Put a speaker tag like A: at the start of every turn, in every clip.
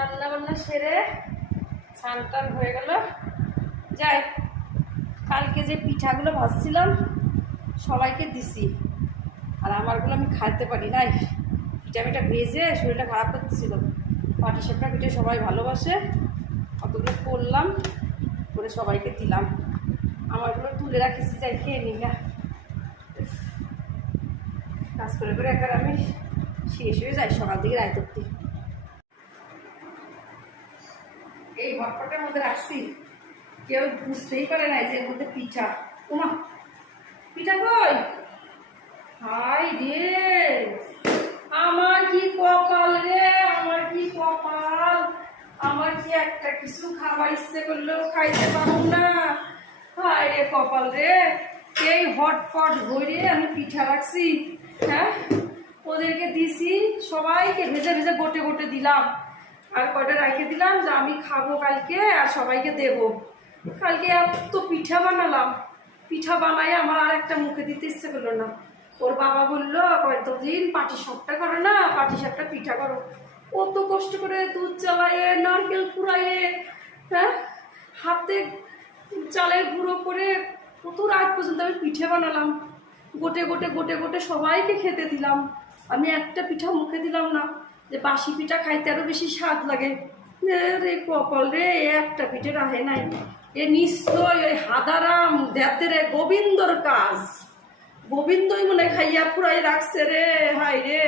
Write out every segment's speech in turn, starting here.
A: রান্না বান্না সেরে স্নান টান হয়ে গেল। যাই, কালকে যে পিঠাগুলো ভাজছিলাম, সবাইকে দিছি। আর আমারগুলো আমি খাইতে পারি নাই। পিঠা ভেজে শরীরটা খারাপ করতেছিল। পাটি সাপটা পিঠে সবাই ভালোবাসে। অতগুলো করলাম, করে সবাইকে দিলাম। আমারগুলো তুলে রাখিছি, যাই খেয়ে নি না কাজ করে করে একবার আমি শেষ হয়ে যাই সকাল থেকে রায় করতে এই ঘটপটের মধ্যে রাখছি। কেউ বুঝতেই পারে না যে মধ্যে পিঠা। উমা পিঠা কই? হাই রে, আমার কি কপাল রে, আমার কি কপাল? আমার কি একটা কিছু খাবার ইচ্ছে করলেও খাইতে পারব না? হাই রে কপাল রে, এই হটপট ভরে আমি পিঠা রাখছি। হ্যাঁ ওদেরকে দিছি, সবাইকে ভেজে ভেজে গোটে গোটে দিলাম। আর কয়টা রেখে দিলাম? আমি খাব কালকে আর সবাইকে দেব। কালকে এত পিঠা বানালাম। পিঠা বানাই আমার আর একটা মুখে দিতে ইচ্ছে করল না। ওর বাবা বলল কয়েকদিন পাটি সাপটা করো না, পাটি সাপটা পিঠা করো। কত কষ্ট করে দুধ জ্বালায়ে, নারকেল কুড়াইয়ে হ্যাঁ? হাতে চালের গুঁড়ো করে কত রাত পর্যন্ত আমি পিঠে বানালাম। গোটে গোটে গোটে গোটে সবাইকে খেতে দিলাম। আমি একটা পিঠা মুখে দিলাম না। যে বাসি পিঠা খাইতে আরও বেশি স্বাদ লাগে। রে কপাল রে একটা পিঠে রাহে নাই। এ নিশ্চয় ওই হাদারাম দেতে গোবিন্দর কাজ। গোবিন্দই মনে খাইয়া ফুরাই রাখছে রে হাই রে।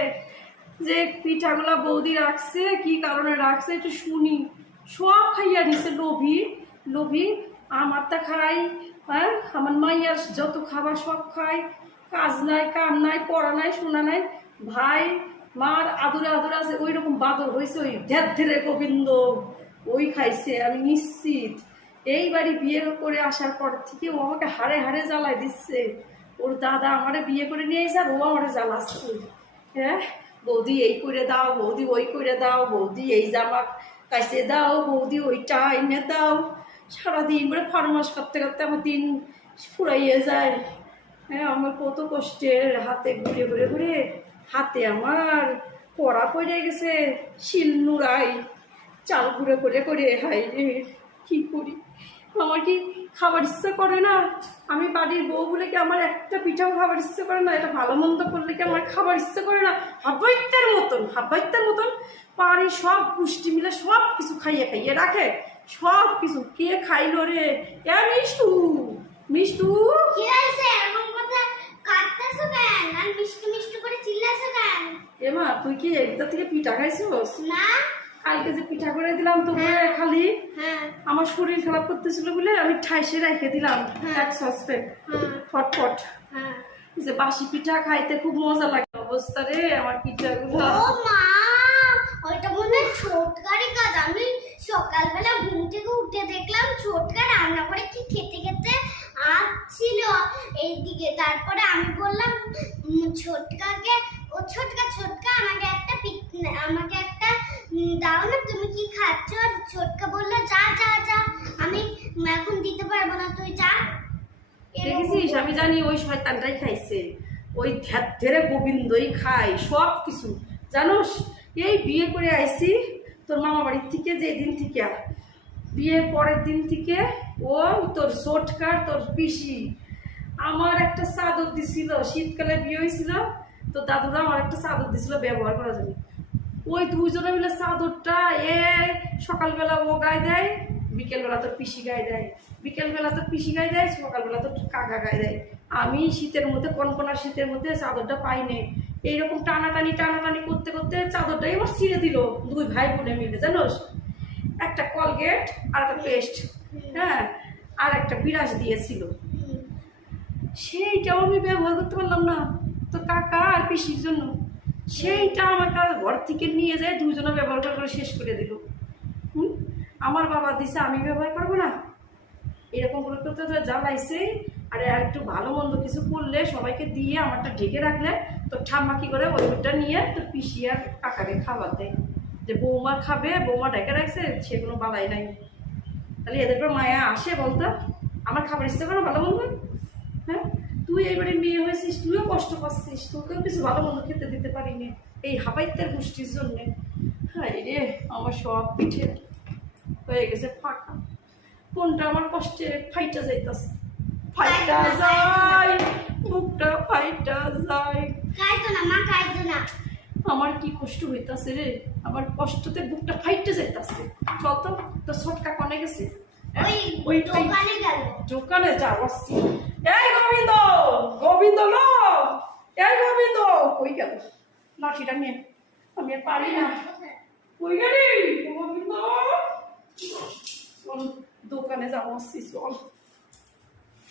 A: যে পিঠাগুলা বৌদি রাখছে, কি কারণে রাখছে, একটু শুনি। সব খাইয়া নিছে লোভী লোভী। আমারটা খাই হ্যাঁ? আমার মাইয়ার যত খাবার সব খাই। কাজ নাই, কাম নাই, পড়া নাই, শোনা নাই। ভাই মার আদুরে আদুরে আছে ওই রকম বাদর হয়েছে ওই ধ্যার ধেরে গোবিন্দ, ওই খাইছে, আমি নিশ্চিত। এই বাড়ি বিয়ে করে আসার পর থেকে ও আমাকে হাড়ে হাড়ে জ্বালায় দিচ্ছে। ওর দাদা আমারে বিয়ে করে নিয়ে আর ও আমারে জ্বালাচ্ছে। হ্যাঁ? বৌদি এই করে দাও, বৌদি ওই করে দাও, বৌদি এই জামা কাইসে দাও, বৌদি ওইটা এনে দাও। সারাদিন করে ফার্মাস করতে করতে আমার দিন ফুরাইয়ে যায়। হ্যাঁ আমার কত কষ্টের হাতে ঘুরে ঘুরে ঘুরে। হাতে আমার পড়া পড়ে গেছে, শিল নুরাই চাল ঘুরে করে করে হাই রে, কি করি? আমার কি খাবার ইচ্ছা করে না? আমি বাড়ির বউ বলে কি আমার একটা পিঠাও খাবার ইচ্ছে করে না? এটা ভালো মন্দ করলে কি আমার খাবার ইচ্ছে করে না? হাব্বাইত্যার মতন হাব্বাইত্যার মতন পাড়ি সব পুষ্টি মিলে সব কিছু খাইয়ে খাইয়ে রাখে। সব কিছু কে খাইলো রে? এ মিষ্টু মিষ্টু?
B: কি হয়েছে এরকম কথা কাটতেছো কেন? আর মিষ্টি মিষ্টি করে চিল্লাছো কেন?
A: এমা তুই কি একদা থেকে পিঠা খাইছিস?
B: না।
A: কালকে যে পিঠা করে দিলাম তোকে খালি
B: হ্যাঁ।
A: আমার শরীর খারাপ করতেছিল বলে আমি ঠাইসে রেখে দিলাম
B: হ্যাঁ।
A: এক সসপেন।
B: হ্যাঁ।
A: ফটফট।
B: হ্যাঁ।
A: যে বাসি পিঠা খাইতে খুব মজা লাগে। অবস্থা রে আমার পিঠাগুলো।
B: ও মা ওইটা মনে হয় ছোটকারই কাজ। আমি সকালবেলা ঘুম থেকে উঠে দেখলাম ছোটকা রান্না করে কি খেতে খেতে এইদিকে তারপরে আমি বললাম ছোটকাকে ও ছোটকা ছোটকা আমাকে একটা আমাকে একটা দাও না তুমি কি খাচ্ছ? আর ছোটকা বলল যা যা যা আমি এখন দিতে পারব না তুই যা।
A: দেখেছিস? আমি জানি ওই শয়তানটাই খাইছে। ওই ধ্যাত ধরে গোবিন্দই খায় সব কিছু জানোস এই বিয়ে করে আইছি তোর মামা বাড়ির থেকে যে দিন থেকে। বিয়ের পরের দিন থেকে ও তোর সোটকার তোর পিসি আমার একটা চাদর দিছিল, শীতকালে বিয়ে হয়েছিল, তো দাদুরা আমার একটা চাদর দিছিল ব্যবহার করার জন্য। ওই দুইজনে মিলে চাদরটা এ সকালবেলা ও গায়ে দেয়, বিকেলবেলা তোর পিসি গায়ে দেয়। বিকেলবেলা তোর পিসি গায়ে দেয়, সকালবেলা তো কাকা গায়ে দেয়। আমি শীতের মধ্যে, কনকনার শীতের মধ্যে চাদরটা পাইনি এইরকম টানাটানি টানাটানি করতে করতে চাদরটাই আমার ছিঁড়ে দিল, দুই ভাই বোনে মিলে, জানোস? একটা কলগেট আর একটা পেস্ট হ্যাঁ? আর একটা বিরাজ দিয়েছিল। সেইটাও আমি ব্যবহার করতে পারলাম না। তো কাকা আর পিসির জন্য। সেইটা আমার ঘর থেকে নিয়ে যায়, দুজনে ব্যবহার করে শেষ করে দিল। হুম? আমার বাবা দিছে, আমি ব্যবহার করব না। এরকম করে করতে তো জ্বালাইছে আর একটু ভালো মন্দ কিছু করলে সবাইকে দিয়ে আমারটা ঢেকে রাখলে, তো ঠাম্মা কি করে ওইটা নিয়ে তো পিসি আর কাকাকে খাবার দেয় যে বৌমা খাবে, বৌমা ডেকে রাখছে, সে কোনো বালাই নাই। তাহলে এদের পর মায়া আসে বলতো? আমার খাবার ইচ্ছে করে ভালো মন্দ? হ্যাঁ? তুই এবারে মেয়ে হয়েছিস তুইও কষ্ট পাচ্ছিস তোকেও কিছু ভালো মন্দ খেতে দিতে পারিনি এই হাবাইতের গোষ্ঠীর জন্যে। হাই রে আমার সব পিঠে হয়ে গেছে ফাঁকা। কোনটা আমার কষ্টে ফাইটা যাইতাছে? ফাইটা যায় বুকটা ফাইটা যায়।
B: খাইতো না মা খাইতো না।
A: আমার কি কষ্ট হইতাছে রে? আমার কষ্টতে বুকটা ফাইটে যাইতাছে। চল তো তো ছটকা কনে গেছে।
B: ওই
A: ওই
B: দোকানে গেল।
A: দোকানে এই গোবিন্দ গোবিন্দ লো এই গোবিন্দ। কই গেল? লাঠিটা নিয়ে। আমি আর পারি না। কই গেলি? গোবিন্দ। দোকানে যাব আসছি চল।